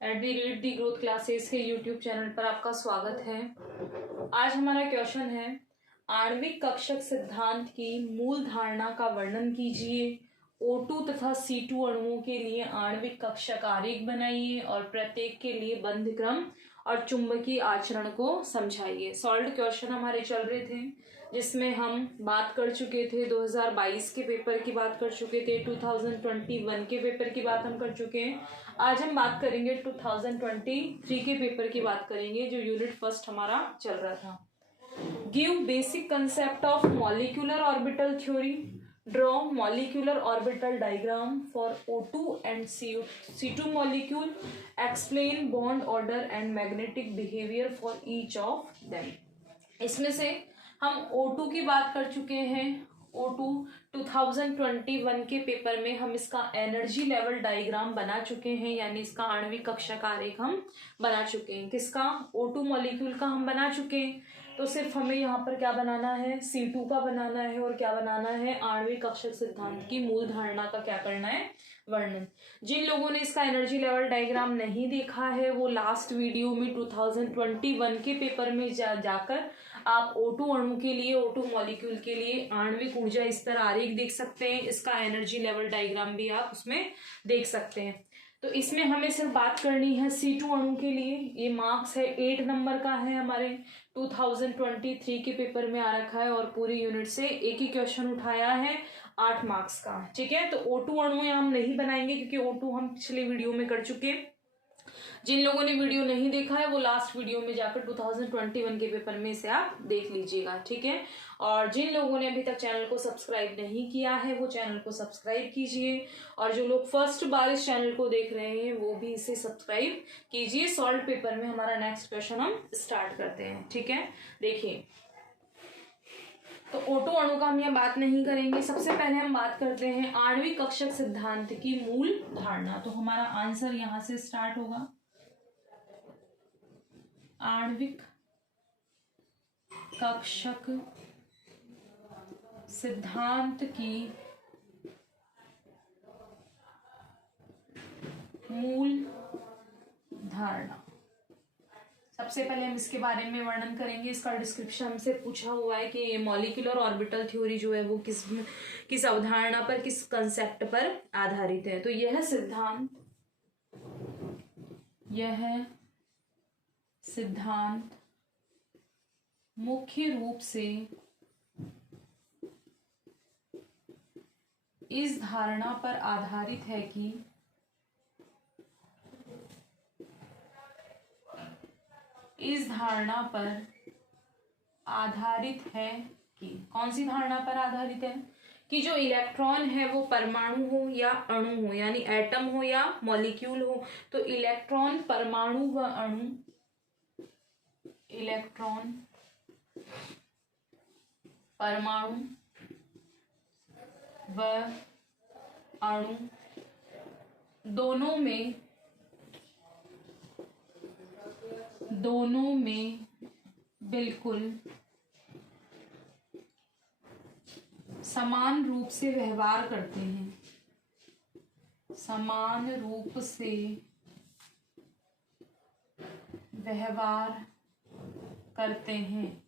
@the growth classes के YouTube channel पर आपका स्वागत है। आज हमारा क्वेश्चन है, आणविक कक्षक सिद्धांत की मूल धारणा का वर्णन कीजिए। O2 तथा C2 अणुओं के लिए आणविक कक्षक आरेख बनाइए और प्रत्येक के लिए बंध क्रम और चुंबकीय आचरण को समझाइए। सॉल्व्ड क्वेश्चन हमारे चल रहे थे, जिसमें हम बात कर चुके थे 2022 के पेपर की बात कर चुके थे, 2021 के पेपर की बात हम कर चुके हैं। आज हम बात करेंगे 2023 के पेपर की बात करेंगे, जो यूनिट फर्स्ट हमारा चल रहा था। Give basic concept of molecular orbital theory, draw molecular orbital diagram for O2 and C2 molecule, explain bond order and magnetic behavior for each of them। इसमें से हम O2 की बात कर चुके हैं। O2 2021 के पेपर में हम इसका एनर्जी लेवल डायग्राम बना चुके हैं, यानी इसका आणविक कक्षक आरेख हम बना चुके हैं। किसका? O2 मॉलिक्यूल का हम बना चुके हैं। तो सिर्फ हमें यहाँ पर क्या बनाना है? C2 का बनाना है। और क्या बनाना है? आणविक कक्षक सिद्धांत की मूल धारणा का क्या करना है? वर्णन। जिन लोगों ने इसका एनर्जी लेवल डायग्राम नहीं देखा है, वो लास्ट वीडियो में 2021 के पेपर में जाकर आप O2 अणु के लिए, O2 मॉलिक्यूल के लिए आणविक ऊर्जा स्तर आरेख देख सकते हैं। इसका एनर्जी लेवल डायग्राम भी आप उसमें देख सकते हैं। तो इसमें हमें सिर्फ बात करनी है C2 अणु के लिए। ये मार्क्स है 8 नंबर का है, हमारे 2023 के पेपर में आ रखा है और पूरी यूनिट से एक ही क्वेश्चन उठाया है 8 मार्क्स का। ठीक है, तो O2 अणु हम नहीं बनाएंगे क्योंकि O2 हम पिछले वीडियो में कर चुके हैं। जिन लोगों ने वीडियो नहीं देखा है, वो लास्ट वीडियो में जाकर 2021 के पेपर में से आप देख लीजिएगा। ठीक है, और जिन लोगों ने अभी तक चैनल को सब्सक्राइब नहीं किया है, वो चैनल को सब्सक्राइब कीजिए। और जो लोग फर्स्ट बार इस चैनल को देख रहे हैं, वो भी इसे सब्सक्राइब कीजिए। सॉल्व पेपर में हमारा नेक्स्ट क्वेश्चन हम स्टार्ट करते हैं। ठीक है, देखिए, तो O2 अणु का हम यहाँ बात नहीं करेंगे। सबसे पहले हम बात करते हैं आणविक कक्षक सिद्धांत की मूल धारणा। तो हमारा आंसर यहाँ से स्टार्ट होगा। आणविक कक्षक सिद्धांत की मूल धारणा। सबसे पहले हम इसके बारे में वर्णन करेंगे। इसका डिस्क्रिप्शन हमसे पूछा हुआ है कि मॉलिक्यूलर ऑर्बिटल थ्योरी जो है वो किस अवधारणा पर, किस कंसेप्ट पर आधारित है। तो यह सिद्धांत मुख्य रूप से इस धारणा पर आधारित है कि कौन सी धारणा पर आधारित है? कि जो इलेक्ट्रॉन है वो परमाणु हो या अणु हो, यानी एटम हो या मॉलिक्यूल हो। तो इलेक्ट्रॉन, परमाणु व अणु, इलेक्ट्रॉन, परमाणु व अणु दोनों में बिल्कुल समान रूप से व्यवहार करते हैं। समान रूप से व्यवहार करते हैं,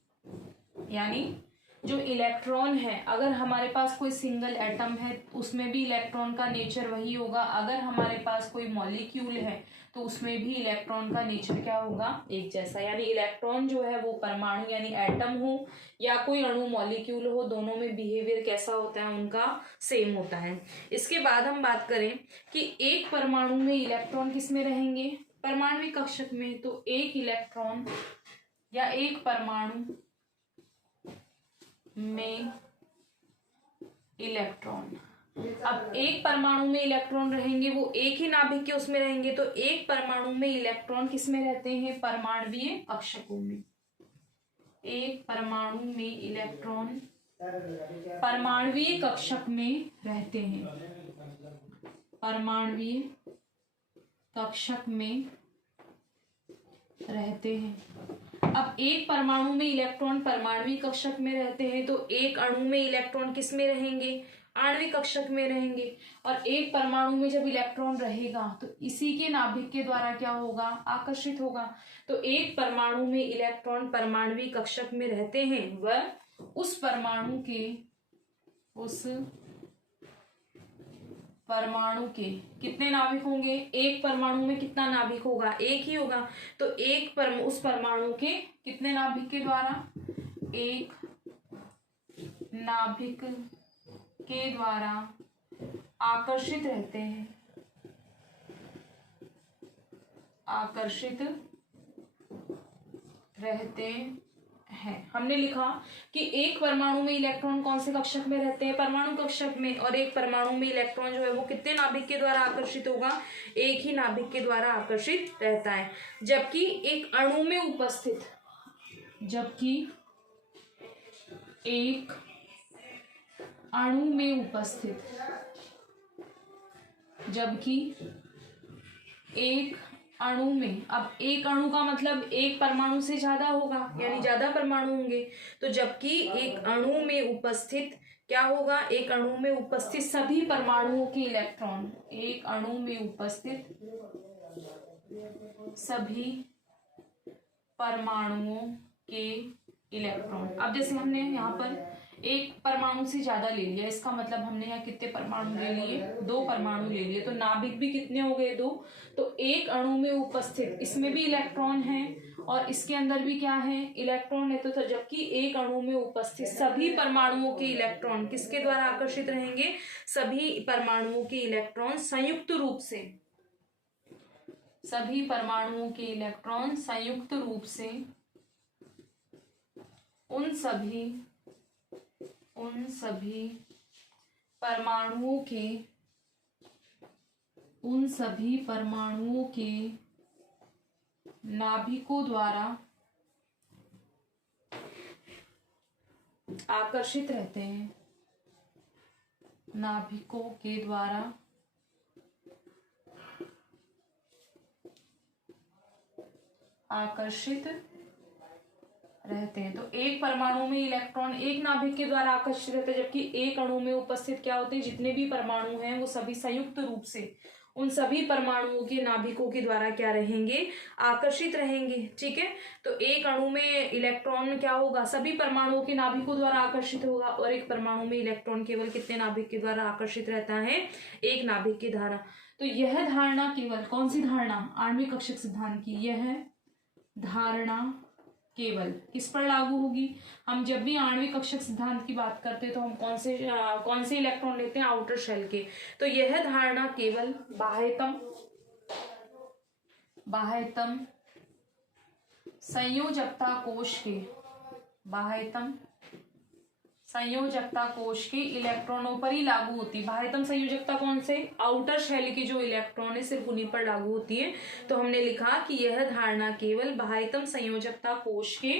यानी जो इलेक्ट्रॉन है, अगर हमारे पास कोई सिंगल एटम है उसमें भी इलेक्ट्रॉन का नेचर वही होगा। अगर हमारे पास कोई मॉलिक्यूल है तो उसमें भी इलेक्ट्रॉन का नेचर क्या होगा? एक जैसा। यानी इलेक्ट्रॉन जो है वो परमाणु यानी एटम हो या कोई अणु मॉलिक्यूल हो, दोनों में बिहेवियर कैसा होता है? उनका सेम होता है। इसके बाद हम बात करें कि एक परमाणु में इलेक्ट्रॉन किस में रहेंगे? परमाणविक कक्षक में। तो एक इलेक्ट्रॉन या एक परमाणु में इलेक्ट्रॉन, अब एक परमाणु में इलेक्ट्रॉन रहेंगे, वो एक ही नाभिक के उसमें रहेंगे। तो एक परमाणु में इलेक्ट्रॉन किस में रहते हैं? परमाणवीय कक्षकों में। एक परमाणु में इलेक्ट्रॉन परमाणवीय कक्षक में रहते हैं। परमाणवीय कक्षक में रहते हैं। अब एक परमाणु में इलेक्ट्रॉन परमाणु कक्षक में रहते हैं, तो एक अणु में इलेक्ट्रॉन किस में रहेंगे? आणविक कक्षक में रहेंगे। और एक परमाणु में जब इलेक्ट्रॉन रहेगा तो इसी के नाभिक के द्वारा क्या होगा, आकर्षित होगा। तो एक परमाणु में इलेक्ट्रॉन परमाणविक कक्षक में रहते हैं, वह उस परमाणु के कितने नाभिक होंगे, एक परमाणु में कितना नाभिक होगा, एक ही होगा। तो उस परमाणु के कितने नाभिक के द्वारा, एक नाभिक के द्वारा आकर्षित रहते हैं, हमने लिखा कि एक परमाणु में इलेक्ट्रॉन कौन से कक्षक में रहते हैं, परमाणु कक्षक में। और एक परमाणु में इलेक्ट्रॉन जो है वो कितने नाभिक के द्वारा आकर्षित होगा, एक ही नाभिक के द्वारा आकर्षित रहता है। जबकि एक अणु में उपस्थित एक अणु में, अब एक अणु का मतलब एक परमाणु से ज्यादा होगा, यानी ज्यादा परमाणु होंगे। तो जबकि एक अणु में उपस्थित क्या होगा, एक अणु में उपस्थित सभी परमाणुओं के इलेक्ट्रॉन, एक अणु में उपस्थित सभी परमाणुओं के इलेक्ट्रॉन। अब जैसे हमने यहाँ पर एक परमाणु से ज्यादा ले लिया, इसका मतलब हमने यहाँ कितने परमाणु ले लिए, 2 परमाणु ले लिए। तो नाभिक भी कितने हो गए, 2। तो एक अणु में उपस्थित, इसमें भी इलेक्ट्रॉन है और इसके अंदर भी क्या है, इलेक्ट्रॉन है। तो जबकि एक अणु में उपस्थित सभी परमाणुओं के इलेक्ट्रॉन किसके द्वारा आकर्षित रहेंगे, सभी परमाणुओं के इलेक्ट्रॉन संयुक्त रूप से, सभी परमाणुओं के इलेक्ट्रॉन संयुक्त रूप से उन सभी परमाणुओं के नाभिकों द्वारा आकर्षित रहते हैं, नाभिकों के द्वारा आकर्षित रहते हैं। तो एक परमाणु में इलेक्ट्रॉन एक नाभिक के द्वारा आकर्षित रहते हैं, जबकि एक अणु में उपस्थित क्या होते हैं, जितने भी परमाणु हैं वो सभी संयुक्त रूप से उन सभी परमाणुओं के नाभिकों के द्वारा क्या रहेंगे, आकर्षित रहेंगे। ठीक है, तो एक अणु में इलेक्ट्रॉन क्या होगा, सभी परमाणुओं के नाभिकों द्वारा आकर्षित होगा। और एक परमाणु में इलेक्ट्रॉन केवल कितने नाभिक के द्वारा आकर्षित रहता है, एक नाभिक के द्वारा। तो यह धारणा केवल, कौन सी धारणा, आणविक कक्षक सिद्धांत की यह धारणा केवल किस पर लागू होगी, हम जब भी आणविक कक्षक सिद्धांत की बात करते हैं तो हम कौन से इलेक्ट्रॉन लेते हैं, आउटर शेल के। तो यह धारणा केवल बाह्यतम संयोजकता कोश के इलेक्ट्रॉनों पर ही लागू होती है। बाह्यतम संयोजकता कौन से, आउटर शेल के जो इलेक्ट्रॉन है सिर्फ उन्हीं पर लागू होती है। तो हमने लिखा कि यह धारणा केवल बाह्यतम संयोजकता कोश के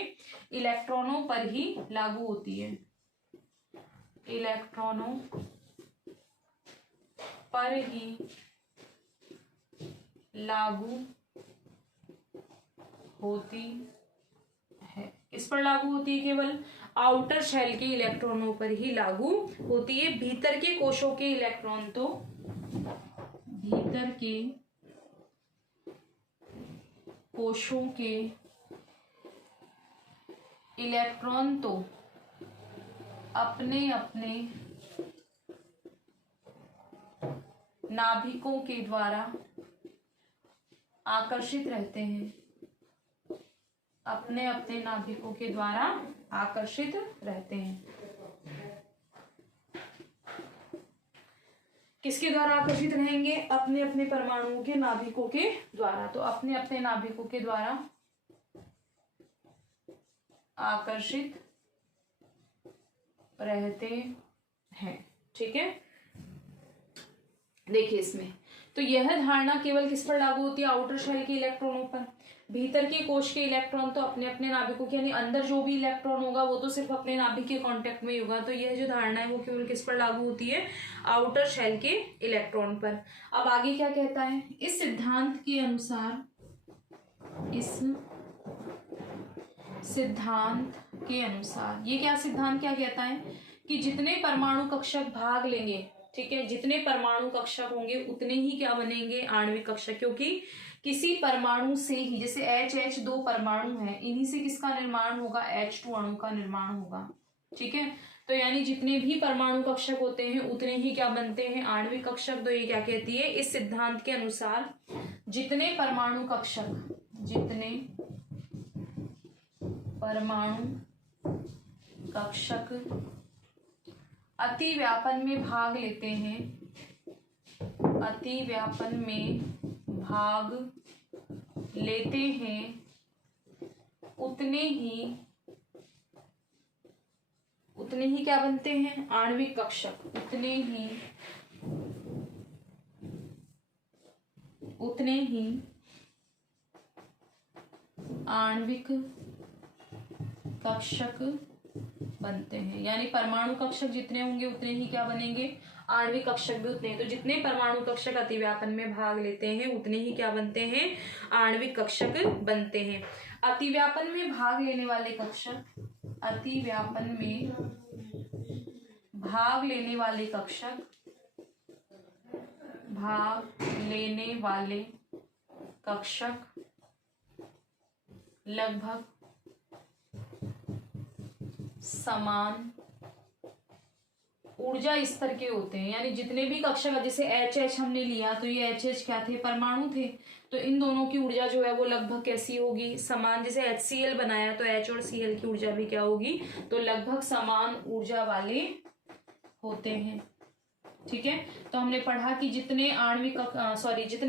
इलेक्ट्रॉनों पर ही लागू होती है, इलेक्ट्रॉनों पर ही लागू होती है। इस पर लागू होती है, केवल आउटर शेल के इलेक्ट्रॉनों पर ही लागू होती है। भीतर के कोशों के इलेक्ट्रॉन तो भीतर के कोशों के इलेक्ट्रॉन तो अपने अपने नाभिकों के द्वारा आकर्षित रहते हैं, अपने अपने नाभिकों के द्वारा आकर्षित रहते हैं। किसके द्वारा आकर्षित रहेंगे, अपने अपने परमाणुओं के नाभिकों के द्वारा। तो अपने अपने नाभिकों के द्वारा आकर्षित रहते हैं। ठीक है, देखिए इसमें तो यह धारणा केवल किस पर लागू होती है, आउटर शेल के इलेक्ट्रॉनों पर। भीतर के कोश के इलेक्ट्रॉन तो अपने अपने नाभिकों के, यानी अंदर जो भी इलेक्ट्रॉन होगा वो तो सिर्फ अपने नाभिक के कांटेक्ट में ही होगा। तो यह जो धारणा है वो केवल किस पर लागू होती है, आउटर शेल के इलेक्ट्रॉन पर। अब आगे क्या कहता है, इस सिद्धांत के अनुसार, इस सिद्धांत के अनुसार, ये क्या सिद्धांत क्या कहता है कि जितने परमाणु कक्षक भाग लेंगे, ठीक है, जितने परमाणु कक्षक होंगे उतने ही क्या बनेंगे, आणविक कक्षक। क्योंकि किसी परमाणु से ही, जैसे H दो परमाणु है, इन्हीं से किसका निर्माण होगा, H2 अणु का निर्माण होगा। ठीक है, तो यानी जितने भी परमाणु कक्षक होते हैं उतने ही क्या बनते हैं, आणविक कक्षक। तो ये क्या कहती है, इस सिद्धांत के अनुसार जितने परमाणु कक्षक अतिव्यापन में भाग लेते हैं, उतने ही क्या बनते हैं, आणविक कक्षक। उतने ही आणविक कक्षक बनते हैं। यानी परमाणु कक्षक जितने होंगे उतने ही क्या बनेंगे, आणविक कक्षक भी उतने। तो जितने परमाणु कक्षक अतिव्यापन में भाग लेते हैं उतने ही क्या बनते हैं, आणविक कक्षक बनते हैं। अतिव्यापन में भाग लेने वाले कक्षक, लगभग समान ऊर्जा स्तर के होते हैं। यानी जितने भी कक्षक, जैसे H हमने लिया तो ये H क्या थे, परमाणु थे, तो इन दोनों की ऊर्जा जो है वो लगभग कैसी होगी, समान। जैसे HCl बनाया तो H और Cl की ऊर्जा भी क्या होगी, तो लगभग समान ऊर्जा वाले होते हैं। ठीक है, तो हमने पढ़ा कि जितने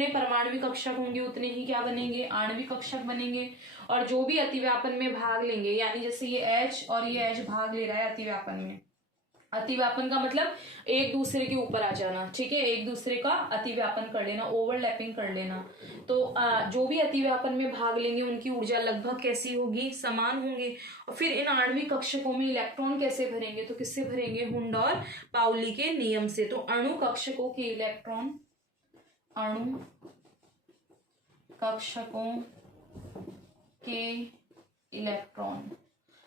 परमाणविक कक्षक होंगे उतने ही क्या बनेंगे, आणविक कक्षक बनेंगे। और जो भी अतिव्यापन में भाग लेंगे, यानी जैसे ये H और ये H भाग ले रहा है अतिव्यापन में, अतिव्यापन का मतलब एक दूसरे के ऊपर आ जाना। ठीक है, एक दूसरे का अतिव्यापन कर लेना, ओवरलैपिंग कर लेना। तो जो भी अतिव्यापन में भाग लेंगे उनकी ऊर्जा लगभग कैसी होगी, समान होंगे। और फिर इन आणविक कक्षकों में इलेक्ट्रॉन कैसे भरेंगे, तो किससे भरेंगे, हुंड और पाउली के नियम से। तो अणु कक्षकों के इलेक्ट्रॉन।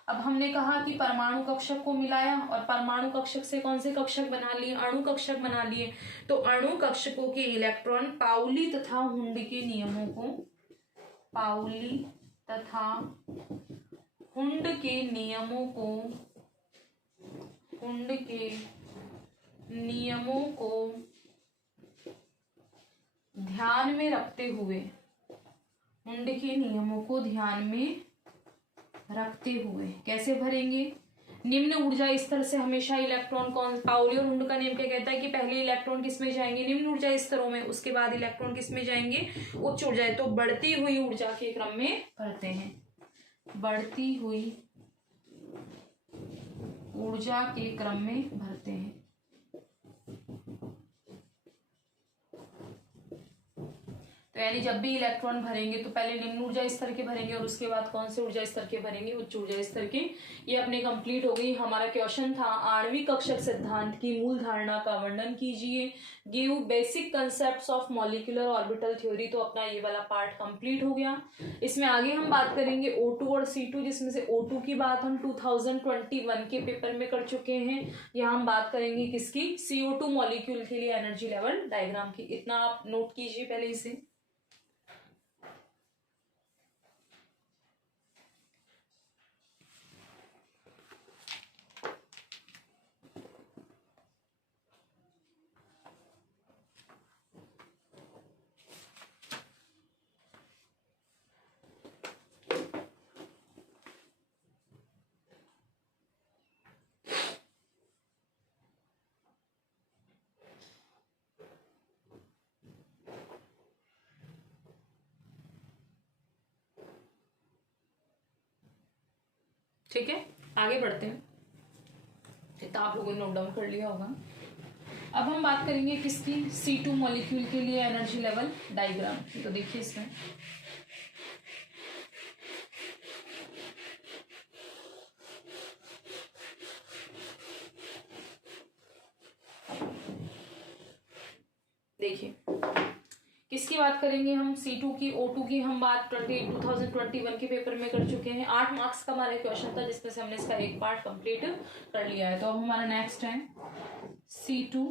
अब हमने कहा कि परमाणु कक्षक को मिलाया और परमाणु कक्षक से कौन से कक्षक बना लिए, अणु कक्षक बना लिए। तो अणु कक्षकों के इलेक्ट्रॉन पाउली तथा हुंड के नियमों को ध्यान में रखते हुए कैसे भरेंगे, निम्न ऊर्जा स्तर से हमेशा इलेक्ट्रॉन पाउली और हुंड का नियम क्या कहता है कि पहले इलेक्ट्रॉन किस में जाएंगे, निम्न ऊर्जा स्तरों में, उसके बाद इलेक्ट्रॉन किस में जाएंगे, उच्च ऊर्जा। तो बढ़ती हुई ऊर्जा के क्रम में भरते हैं, बढ़ती हुई ऊर्जा के क्रम में भरते हैं। तो यानी जब भी इलेक्ट्रॉन भरेंगे तो पहले निम्न ऊर्जा स्तर के भरेंगे और उसके बाद कौन से ऊर्जा स्तर के भरेंगे, उच्च ऊर्जा स्तर के। ये अपने कंप्लीट हो गई। हमारा क्वेश्चन था आणविक कक्षक सिद्धांत की मूल धारणा का वर्णन कीजिए, give basic concepts of molecular orbital theory. तो अपना ये वाला पार्ट कंप्लीट हो गया। इसमें आगे हम बात करेंगे O2 और C2, जिसमें से O2 की बात हम 2021 के पेपर में कर चुके हैं। यहाँ हम बात करेंगे किसकी, CO2 मॉलिक्यूल के लिए एनर्जी लेवल डायग्राम की। इतना आप नोट कीजिए पहले इसे। ठीक है, आगे बढ़ते हैं। तो आप लोगों ने नोट डाउन कर लिया होगा। अब हम बात करेंगे किसकी, C2 मॉलिक्यूल के लिए एनर्जी लेवल डायग्राम। तो देखिए इसमें देखिए इसकी बात करेंगे हम C2 की। O2 की हम बात 2021 के पेपर में कर चुके हैं। 8 मार्क्स का हमारा क्वेश्चन था जिसमें से हमने इसका एक पार्ट कंप्लीट कर लिया है। तो अब हमारा नेक्स्ट है C2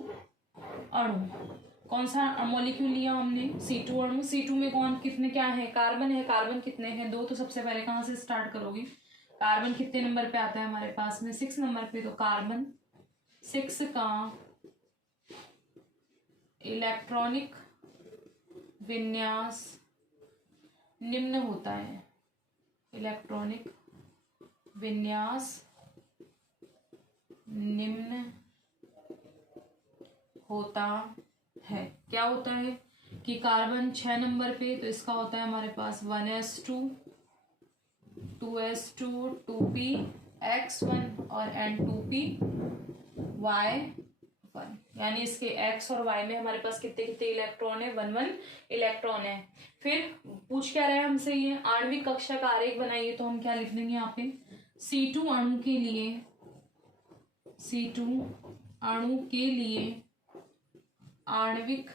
अणु। कौन सा मॉलिक्यूल लिया हमने? C2 अणु। C2 में कौन कितने क्या है? कार्बन है। कार्बन कितने हैं? 2। तो सबसे पहले कहाँ से स्टार्ट करोगे? कार्बन कितने नंबर पे आता है हमारे पास में? 6 नंबर पे। तो कार्बन 6 का इलेक्ट्रॉनिक विन्यास निम्न होता है। इलेक्ट्रॉनिक विन्यास निम्न होता है। क्या होता है कि कार्बन 6 नंबर पे, तो इसका होता है हमारे पास 1s2 2s2 2p x1 और n2p y1। यानी इसके x और y में हमारे पास कितने कितने इलेक्ट्रॉन है? 1 इलेक्ट्रॉन है। फिर पूछ क्या रहा है हमसे? ये आणविक कक्षा का आरेख बनाइए। तो हम क्या लिख देंगे यहाँ पे? C2 अणु के लिए, C2 अणु के लिए आणविक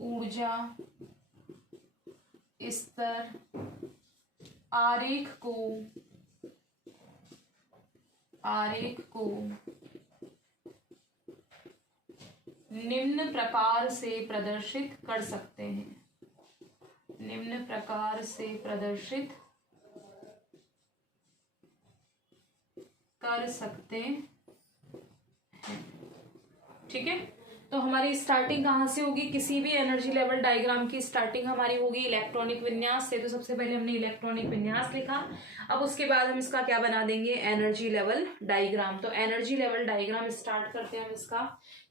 ऊर्जा स्तर आरेख को निम्न प्रकार से प्रदर्शित कर सकते हैं। निम्न प्रकार से प्रदर्शित कर सकते हैं। ठीक है। तो हमारी स्टार्टिंग कहाँ से होगी? किसी भी एनर्जी लेवल डायग्राम की स्टार्टिंग हमारी होगी इलेक्ट्रॉनिक विन्यास से। तो सबसे पहले हमने इलेक्ट्रॉनिक विन्यास लिखा। अब उसके बाद हम इसका क्या बना देंगे? Energy level diagram. तो एनर्जी लेवल डायग्राम स्टार्ट करते हैं हम इसका।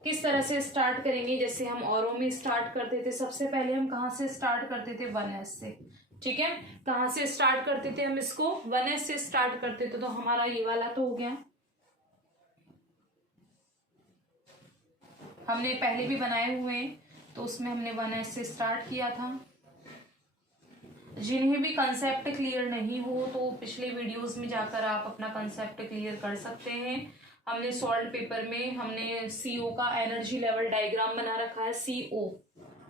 किस तरह से स्टार्ट करेंगे? जैसे हम औरों में स्टार्ट करते थे, सबसे पहले हम कहाँ से स्टार्ट करते थे? 1s से। ठीक है। कहाँ से स्टार्ट करते थे हम इसको? 1s से स्टार्ट करते थे। तो हमारा ये वाला तो हो गया, हमने पहले भी बनाए हुए हैं। तो उसमें हमने 1s से स्टार्ट किया था। जिन्हें भी कंसेप्ट क्लियर नहीं हो तो पिछले वीडियोस में जाकर आप अपना कंसेप्ट क्लियर कर सकते हैं। हमने सॉल्ट पेपर में हमने CO का एनर्जी लेवल डायग्राम बना रखा है। CO,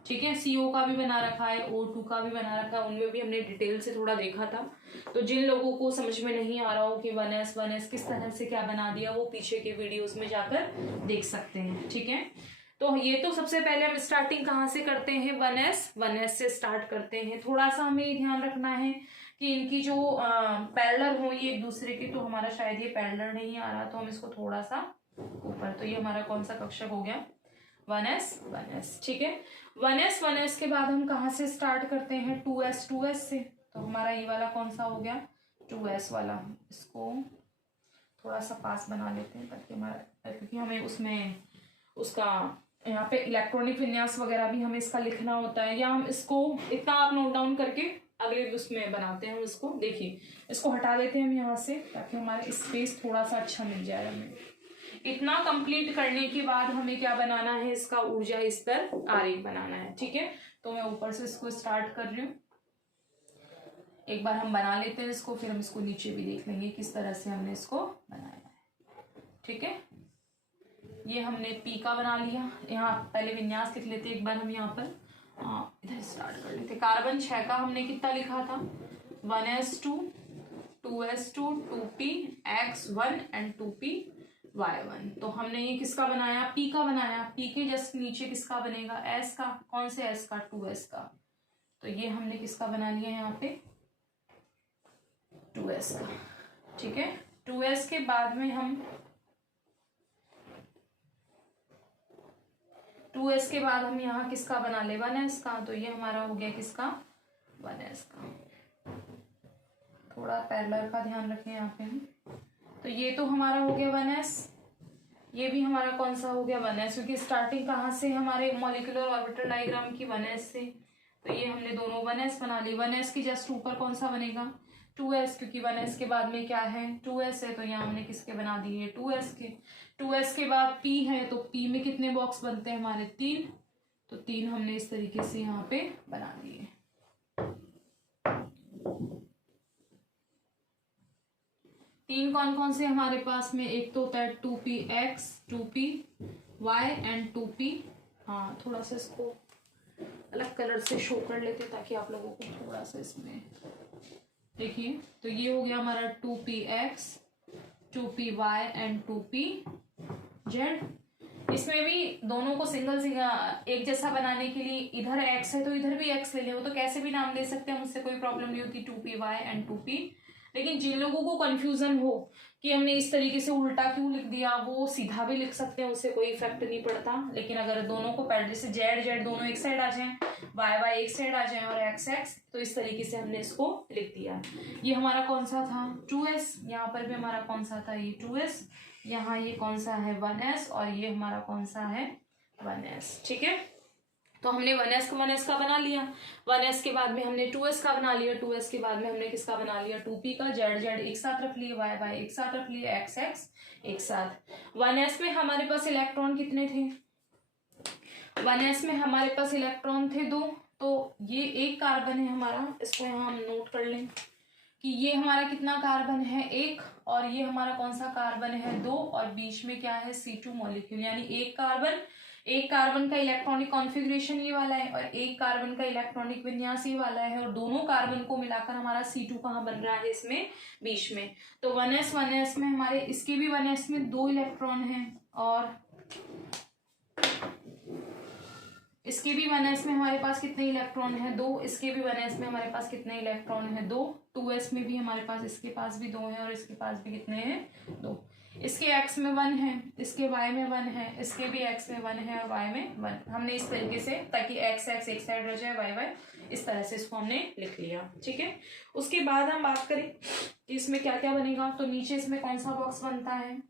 ठीक है, CO का भी बना रखा है, O2 का भी बना रखा है। उनमें भी हमने डिटेल से थोड़ा देखा था। तो जिन लोगों को समझ में नहीं आ रहा हो कि 1s किस तरह से क्या बना दिया, वो पीछे के वीडियोस में जाकर देख सकते हैं। ठीक है। तो ये तो सबसे पहले हम स्टार्टिंग कहाँ से करते हैं? 1s से स्टार्ट करते हैं। थोड़ा सा हमें ये ध्यान रखना है कि इनकी जो पैरेलल हो ये एक दूसरे की। तो हमारा शायद ये पैरेलल नहीं आ रहा, तो हम इसको थोड़ा सा ऊपर। तो ये हमारा कौन सा कक्षक हो गया? 1s। ठीक है। 1s के बाद हम कहाँ से स्टार्ट करते हैं? 2s से। तो हमारा ये वाला कौन सा हो गया? 2s वाला। इसको थोड़ा सा पास बना लेते हैं ताकि हमारा, क्योंकि हमें उसमें उसका यहाँ पे इलेक्ट्रॉनिक विन्यास वगैरह भी हमें इसका लिखना होता है। या हम इसको इतना आप नोट डाउन करके अगले उसमें बनाते हैं। हम इसको देखिए, इसको हटा देते हैं हम यहाँ से ताकि हमारा स्पेस थोड़ा सा अच्छा मिल जाए हमें। इतना कंप्लीट करने के बाद हमें क्या बनाना है? इसका ऊर्जा स्तर आरेख बनाना है। ठीक है। तो मैं ऊपर से इसको स्टार्ट कर रही हूँ। एक बार हम बना लेते हैं इसको, फिर हम इसको नीचे भी देख लेंगे किस तरह से हमने इसको बनाया है। ठीक है। ये हमने P का बना लिया। यहाँ पहले विन्यास लिख लेते एक बार हम यहाँ पर। इधर स्टार्ट कर लेते। कार्बन 6 का हमने कितना लिखा था? 1s2 2s2 2p x1 and 2p y1। तो हमने ये किसका बनाया? P का बनाया। P के जस्ट नीचे किसका बनेगा? S का। कौन से S का? 2s का। तो ये हमने किसका बना लिया यहाँ पे? 2s का। ठीक है। 2s के बाद में हम 2s के बाद हम यहाँ किसका बना ले? 1s का। तो ये हमारा हो गया किसका? 1s का। थोड़ा पैरेलल का ध्यान रखें यहाँ पे। तो ये तो हमारा हो गया 1s। ये भी हमारा कौन सा हो गया? 1s, क्योंकि स्टार्टिंग कहाँ से हमारे मॉलिक्यूलर ऑर्बिटल डायग्राम की? 1s से। तो ये हमने दोनों 1s बना ली। 1s की जस्ट ऊपर कौन सा बनेगा? 2s, क्योंकि 1s के बाद में क्या है? 2s है। तो यहाँ हमने किसके बना दिए? 2s के। 2s के बाद P है, तो P में कितने बॉक्स बनते हैं हमारे? 3। तो 3 हमने इस तरीके से यहाँ पे बना दिए। तीन कौन कौन से हमारे पास में? एक तो होता है 2px 2py एंड 2py। हाँ, थोड़ा सा इसको अलग कलर से शो कर लेते ताकि आप लोगों को थोड़ा सा इसमें देखिए। तो ये हो गया हमारा 2px 2py एंड 2pz। इसमें भी दोनों को सिंगल एक जैसा बनाने के लिए इधर x है तो इधर भी x ले लें, वो तो कैसे भी नाम दे सकते हैं, मुझसे कोई प्रॉब्लम नहीं होती 2py एंड 2p। लेकिन जिन लोगों को कंफ्यूजन हो कि हमने इस तरीके से उल्टा क्यों लिख दिया, वो सीधा भी लिख सकते हैं, उससे कोई इफेक्ट नहीं पड़ता। लेकिन अगर दोनों को पैड जैसे जेड जेड दोनों एक साइड आ जाएं, वाई वाई एक साइड आ जाए और एक्स एक्स, तो इस तरीके से हमने इसको लिख दिया। ये हमारा कौन सा था 2s, यहाँ पर भी हमारा कौन सा था ये 2s, यहाँ ये कौन सा है 1s और ये हमारा कौन सा है 1s। ठीक है, तो हमने 1s का बना लिया, 1s के बाद में हमने 2s का बना लिया, 2s के बाद में हमने किसका बना लिया 2p का, जेड जेड एक साथ रख लिए, वाई वाई एक साथ रख लिए, एक्स एक्स एक साथ। 1s में हमारे पास इलेक्ट्रॉन कितने थे, 1s में हमारे पास इलेक्ट्रॉन थे 2, तो ये एक कार्बन है हमारा, इसको यहाँ हम नोट कर लें कि ये हमारा कितना कार्बन है 1, और ये हमारा कौन सा कार्बन है 2, और बीच में क्या है C2 मॉलिक्यूल, यानी एक कार्बन का इलेक्ट्रॉनिक कॉन्फ़िगरेशन ये वाला है और एक कार्बन का इलेक्ट्रॉनिक विन्यास ये वाला है, और दोनों कार्बन को मिलाकर हमारा C2 कहाँ बन रहा है इसमें बीच में। तो 1s में हमारे इसके भी 1s में 2 इलेक्ट्रॉन हैं, और इसके भी 1s में हमारे पास कितने इलेक्ट्रॉन है 2, इसके भी 1s में हमारे पास कितने इलेक्ट्रॉन है 2, 2s में भी हमारे पास, इसके पास भी 2 है और इसके पास भी कितने हैं 2। इसके x में 1 है, इसके y में 1 है, इसके भी x में 1 है और y में 1। हमने इस तरीके से, ताकि x x एक साइड रह जाए, y y इस तरह से इसको हमने लिख लिया। ठीक है, उसके बाद हम बात करें कि इसमें क्या क्या बनेगा, तो नीचे इसमें कौन सा बॉक्स बनता है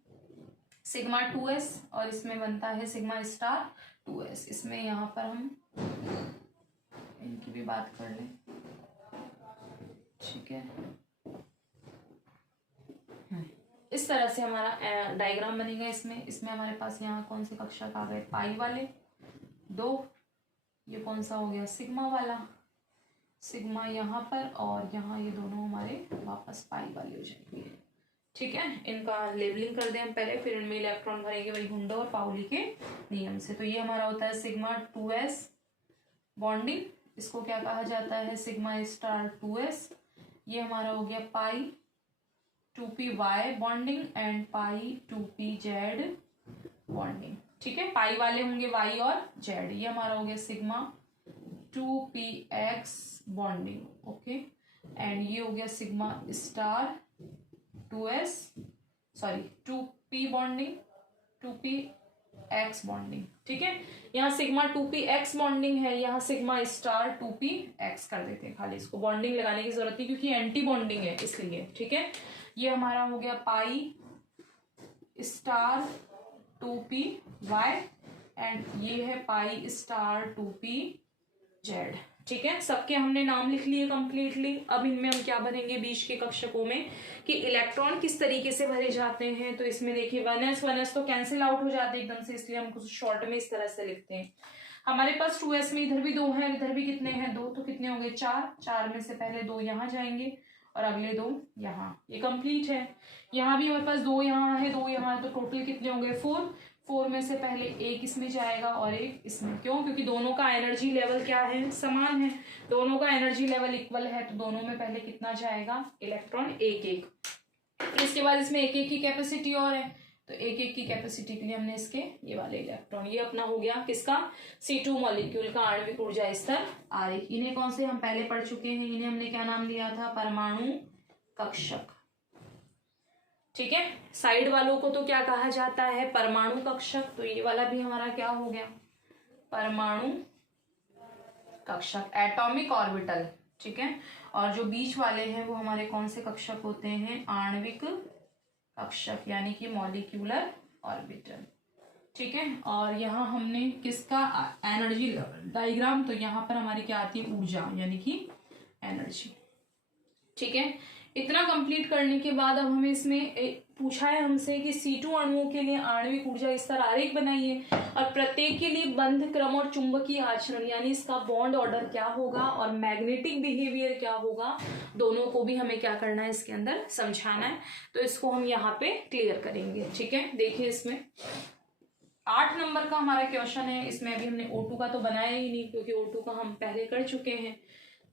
सिग्मा 2s और इसमें बनता है सिग्मा स्टार 2s। इसमें यहाँ पर हम इनकी भी बात कर लें। ठीक है, इस तरह से हमारा डायग्राम बनेगा। इसमें हमारे पास यहाँ कौन से कक्षक आ गए पाई वाले 2, ये कौन सा हो गया सिग्मा वाला, सिग्मा यहाँ पर, और यहाँ ये दोनों हमारे वापस पाई वाले हो जाएंगे। ठीक है, इनका लेबलिंग कर दें हम पहले, फिर इनमें इलेक्ट्रॉन भरेंगे वही हुंडा और पाउली के नियम से। तो ये हमारा होता है सिग्मा 2s बॉन्डिंग, इसको क्या कहा जाता है सिग्मा स्टार 2s। ये हमारा हो गया पाई 2py bonding and pi 2pz bonding. ठीक है, पाई वाले होंगे y और z। ये हमारा हो गया sigma 2px bonding, okay, and ये हो गया sigma star 2p bonding 2px bonding. ठीक है, यहाँ सिग्मा 2px बॉन्डिंग है, यहाँ सिग्मा स्टार 2px कर देते हैं, खाली इसको बॉन्डिंग लगाने की जरूरत है क्योंकि एंटी बॉन्डिंग है इसलिए। ठीक है, ये हमारा हो गया पाई स्टार 2py एंड ये है पाई स्टार 2pz। ठीक है, सबके हमने नाम लिख लिए कंप्लीटली। अब इनमें हम क्या भरेंगे बीच के कक्षकों में कि इलेक्ट्रॉन किस तरीके से भरे जाते हैं। तो इसमें देखिए 1s तो कैंसिल आउट हो जाते हैं एकदम से, इसलिए हम कुछ शॉर्ट में इस तरह से लिखते हैं। हमारे पास 2s में इधर भी 2 हैं, इधर भी कितने हैं 2, तो कितने हो गए 4 में से पहले 2 यहाँ जाएंगे और अगले 2 यहाँ, ये कंप्लीट है। यहाँ भी हमारे पास 2 यहाँ है 2 यहाँ है, तो टोटल कितने हो गए 4 में से पहले 1 इसमें जाएगा और 1 इसमें। क्यों? क्योंकि दोनों का एनर्जी लेवल क्या है समान है, दोनों का एनर्जी लेवल इक्वल है, तो दोनों में पहले कितना जाएगा इलेक्ट्रॉन 1 1। इसके बाद इसमें 1 1 की कैपेसिटी और है, तो 1 1 की कैपेसिटी के लिए हमने इसके ये वाले इलेक्ट्रॉन, ये अपना हो गया किसका C2 मॉलिक्यूल का आणविक ऊर्जा स्तर आरेख। इन्हें कौन से हम पहले पढ़ चुके हैं, इन्हें हमने क्या नाम दिया था परमाणु कक्षक। ठीक है, साइड वालों को तो क्या कहा जाता है परमाणु कक्षक, तो ये वाला भी हमारा क्या हो गया परमाणु कक्षक एटॉमिक ऑर्बिटल। ठीक है, और जो बीच वाले हैं वो हमारे कौन से कक्षक होते हैं आणविक कक्षक, यानी कि मॉलिक्यूलर ऑर्बिटल। ठीक है, और यहाँ हमने किसका एनर्जी डायग्राम, तो यहाँ पर हमारी क्या आती है ऊर्जा यानी कि एनर्जी। ठीक है, इतना कंप्लीट करने के बाद अब हमें इसमें पूछा है हमसे कि C2 अणुओं के लिए आणविक ऊर्जा स्तर आरेख बनाइए और प्रत्येक के लिए बंध क्रम और चुंबकीय आचरण यानी इसका बॉन्ड ऑर्डर क्या होगा और मैग्नेटिक बिहेवियर क्या होगा, दोनों को भी हमें क्या करना है इसके अंदर समझाना है। तो इसको हम यहाँ पे क्लियर करेंगे। ठीक है, देखिए इसमें 8 नंबर का हमारा क्वेश्चन है। इसमें अभी हमने O2 का तो बनाया ही नहीं क्योंकि O2 का हम पहले कर चुके हैं।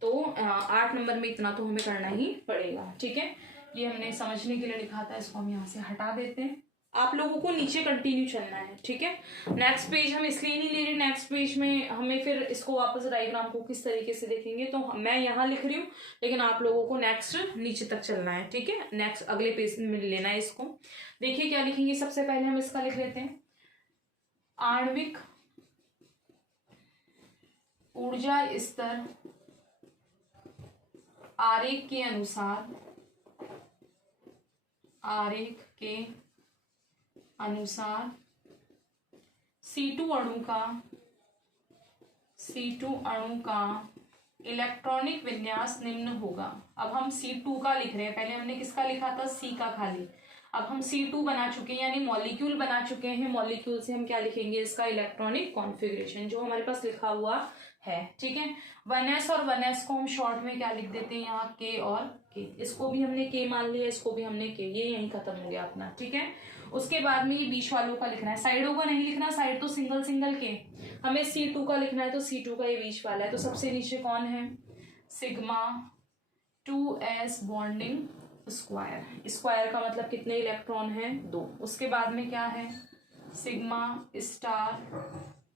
तो 8 नंबर में इतना तो हमें करना ही पड़ेगा, ठीक है। ये हमने समझने के लिए लिखा था, इसको हम यहाँ से हटा देते हैं। आप लोगों को नीचे कंटिन्यू चलना है, ठीक है। नेक्स्ट पेज हम इसलिए नहीं ले रहे, नेक्स्ट पेज में हमें फिर इसको वापस डायग्राम को किस तरीके से देखेंगे, तो मैं यहाँ लिख रही हूँ लेकिन आप लोगों को नेक्स्ट नीचे तक चलना है, ठीक है। नेक्स्ट अगले पेज में लेना है इसको। देखिए क्या लिखेंगे, सबसे पहले हम इसका लिख लेते हैं, आणविक ऊर्जा स्तर आरेख के अनुसार, आरेख के अनुसार C2 अणु का इलेक्ट्रॉनिक विन्यास निम्न होगा। अब हम C2 का लिख रहे हैं, पहले हमने किसका लिखा था, C का खाली। अब हम C2 बना चुके हैं यानी मॉलिक्यूल बना चुके हैं। मॉलिक्यूल से हम क्या लिखेंगे, इसका इलेक्ट्रॉनिक कॉन्फ़िगरेशन जो हमारे पास लिखा हुआ है, ठीक है। 1s और 1s को हम शॉर्ट में क्या लिख देते हैं, यहाँ K और K। इसको भी हमने K मान लिया, इसको भी हमने K, ये यहीं खत्म हो गया अपना, ठीक है। उसके बाद में ये बीच वालों का लिखना है, साइडों का नहीं लिखना, साइड तो सिंगल सिंगल के। हमें C2 का लिखना है तो C2 का ये बीच वाला है। तो सबसे नीचे कौन है, sigma 2s bonding square. Square का मतलब कितने इलेक्ट्रॉन है, 2। उसके बाद में क्या है, सिग्मा स्टार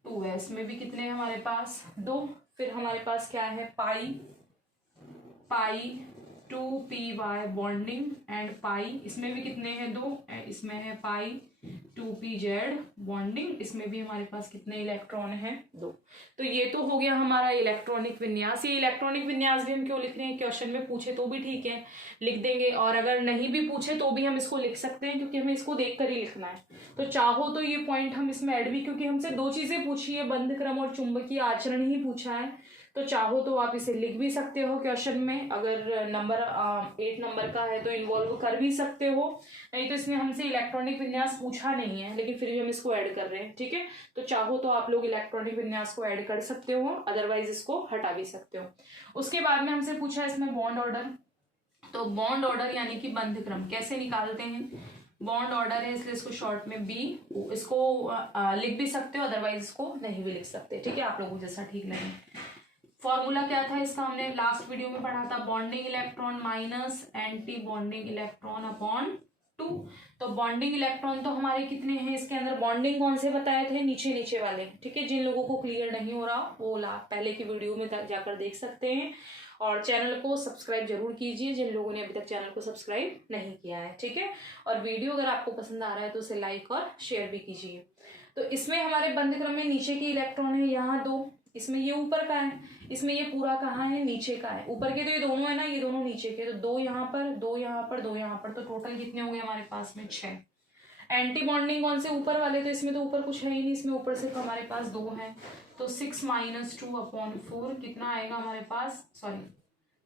2s में भी कितने हमारे पास, 2। फिर हमारे पास क्या है, पाई 2py बॉन्डिंग एंड पाई, इसमें भी कितने हैं, 2। इसमें है पाई 2pz बॉन्डिंग, इसमें भी हमारे पास कितने इलेक्ट्रॉन हैं, 2। तो ये तो हो गया हमारा इलेक्ट्रॉनिक विन्यास। ये इलेक्ट्रॉनिक विन्यास भी हम क्यों लिख रहे हैं, क्वेश्चन में पूछे तो भी ठीक है लिख देंगे, और अगर नहीं भी पूछे तो भी हम इसको लिख सकते हैं क्योंकि हमें इसको देख कर ही लिखना है। तो चाहो तो ये पॉइंट हम इसमें ऐड भी, क्योंकि हमसे 2 चीजें पूछी है, बंध क्रम और चुंबकीय आचरण ही पूछा है, तो चाहो तो आप इसे लिख भी सकते हो क्वेश्चन में। अगर नंबर 8 नंबर का है तो इन्वॉल्व कर भी सकते हो, नहीं तो इसमें हमसे इलेक्ट्रॉनिक विन्यास पूछा नहीं है लेकिन फिर भी हम इसको ऐड कर रहे हैं, ठीक है। तो चाहो तो आप लोग इलेक्ट्रॉनिक विन्यास को ऐड कर सकते हो, अदरवाइज इसको हटा भी सकते हो। उसके बाद में हमसे पूछा है इसमें बॉन्ड ऑर्डर। तो बॉन्ड ऑर्डर यानी कि बंध क्रम कैसे निकालते हैं, बॉन्ड ऑर्डर है इसलिए इसको शॉर्ट में बी, इसको लिख भी सकते हो, अदरवाइज इसको नहीं भी लिख सकते, ठीक है, आप लोगों जैसा ठीक लगे। फॉर्मूला क्या था इसका, हमने लास्ट वीडियो में पढ़ा था, bonding electron minus anti bonding electron upon 2। तो बॉन्डिंग इलेक्ट्रॉन तो हमारे कितने हैं इसके अंदर, बॉन्डिंग कौन से बताए थे, नीचे वाले, ठीक है। जिन लोगों को क्लियर नहीं हो रहा वो पहले की वीडियो में जाकर देख सकते हैं, और चैनल को सब्सक्राइब जरूर कीजिए जिन लोगों ने अभी तक चैनल को सब्सक्राइब नहीं किया है, ठीक है। और वीडियो अगर आपको पसंद आ रहा है तो उसे लाइक और शेयर भी कीजिए। तो इसमें हमारे बंध क्रम में नीचे के इलेक्ट्रॉन है यहाँ 2, इसमें ये ऊपर का है, इसमें ये पूरा कहाँ है, नीचे का है। ऊपर के तो ये दोनों है ना, ये दोनों नीचे के, तो 2 यहाँ पर, 2 यहाँ पर, 2 यहाँ पर, तो टोटल कितने हो गए हमारे पास में, 6। एंटी बॉन्डिंग कौन से, ऊपर वाले, तो इसमें तो ऊपर कुछ है ही नहीं, इसमें ऊपर सिर्फ हमारे पास 2 है, तो 6 - 2 अपॉन 4 कितना आएगा हमारे पास, सॉरी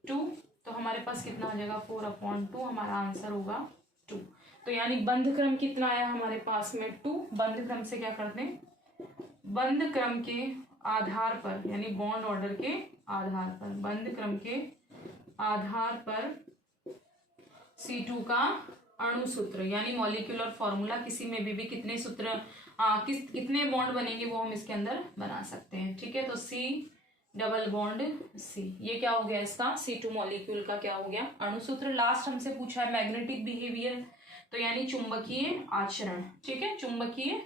2, तो हमारे पास कितना आ जाएगा 4 अपॉन 2, हमारा आंसर होगा 2। तो यानी बंध क्रम कितना आया हमारे पास में, 2। बंध क्रम से क्या करते हैं, बंध क्रम के आधार पर यानी बॉन्ड ऑर्डर के आधार पर, बंध क्रम के आधार पर C2 का अणु सूत्र यानी मॉलिक्यूलर फॉर्मूला, किसी में भी कितने सूत्र कितने बॉन्ड बनेंगे वो हम इसके अंदर बना सकते हैं, ठीक है। तो C डबल बॉन्ड C, ये क्या हो गया इसका, C2 मॉलिक्यूल का क्या हो गया अणु सूत्र। लास्ट हमसे पूछा है मैग्नेटिक बिहेवियर, तो यानी चुंबकीय आचरण, ठीक है, चुंबकीय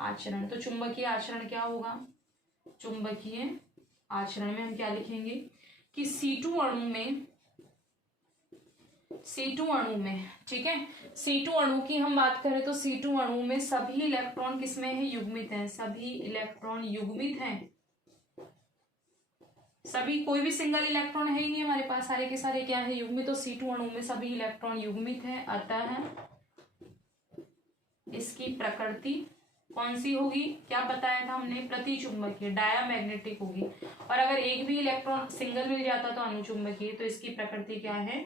आचरण। तो चुंबकीय आचरण क्या होगा, चुंबकीय आचरण में हम क्या लिखेंगे कि C2 अणु में, ठीक है, C2 अणु की हम बात करें तो C2 अणु में सभी इलेक्ट्रॉन किसमें है, युग्मित हैं, सभी इलेक्ट्रॉन युग्मित हैं, सभी, कोई भी सिंगल इलेक्ट्रॉन है ही नहीं हमारे पास, सारे के सारे क्या है, युग्मित। तो C2 अणु में सभी इलेक्ट्रॉन युग्मित हैं, अतः इसकी प्रकृति कौन सी होगी, क्या बताया था हमने, प्रति चुंबकीय, डायामैग्नेटिक होगी। और अगर एक भी इलेक्ट्रॉन सिंगल मिल जाता तो अनुचुंबकीय, तो इसकी प्रकृति क्या है,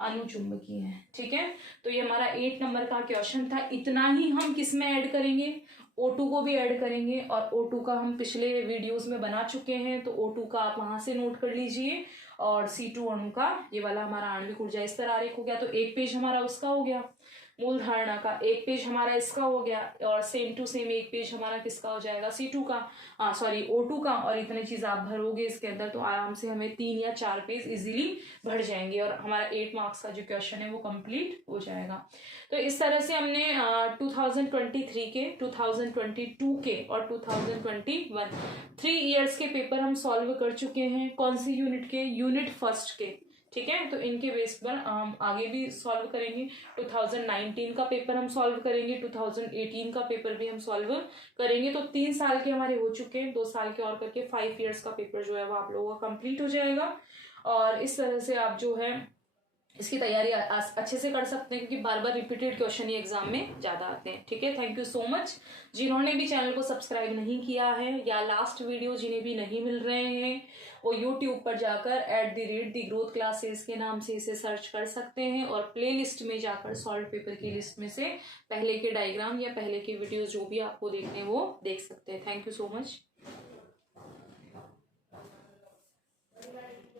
अनुचुंबकीय है, ठीक है। तो ये हमारा 8 नंबर का क्वेश्चन था। इतना ही हम किस में ऐड करेंगे, O2 को भी ऐड करेंगे, और O2 का हम पिछले वीडियोस में बना चुके हैं, तो O2 का आप वहां से नोट कर लीजिए, और C2 अणु का ये वाला हमारा आणविक ऊर्जा स्तर आरेख हो गया, तो एक पेज हमारा उसका हो गया। मूल धारणा का एक पेज हमारा इसका हो गया, और सेम टू सेम एक पेज हमारा किसका हो जाएगा, C2 का, O2 का, और इतनी चीज आप भरोगे इसके अंदर तो आराम से हमें 3 या 4 पेज इजीली भर जाएंगे और हमारा 8 मार्क्स का जो क्वेश्चन है वो कंप्लीट हो जाएगा। तो इस तरह से हमने 2023 के, 2022 के और 2021 3 ईयर्स के पेपर हम सॉल्व कर चुके हैं। कौन सी यूनिट के, यूनिट फर्स्ट के, ठीक है। तो इनके बेस पर हम आगे भी सॉल्व करेंगे। 2019 का पेपर हम सॉल्व करेंगे, 2018 का पेपर भी हम सॉल्व करेंगे। तो 3 साल के हमारे हो चुके हैं, 2 साल के और करके 5 ईयर्स का पेपर जो है वो आप लोगों का कंप्लीट हो जाएगा। और इस तरह से आप जो है इसकी तैयारी अच्छे से कर सकते हैं, क्योंकि बार बार रिपीटेड क्वेश्चन ही एग्जाम में ज्यादा आते हैं, ठीक है। Thank you so much. जिन्होंने भी चैनल को सब्सक्राइब नहीं किया है या लास्ट वीडियो जिन्हें भी नहीं मिल रहे हैं वो यूट्यूब पर जाकर @the growth classes के नाम से इसे सर्च कर सकते हैं और प्ले लिस्ट में जाकर सॉल्व पेपर की लिस्ट में से पहले के डायग्राम या पहले के वीडियोज जो भी आपको देखने वो देख सकते हैं। Thank you so much.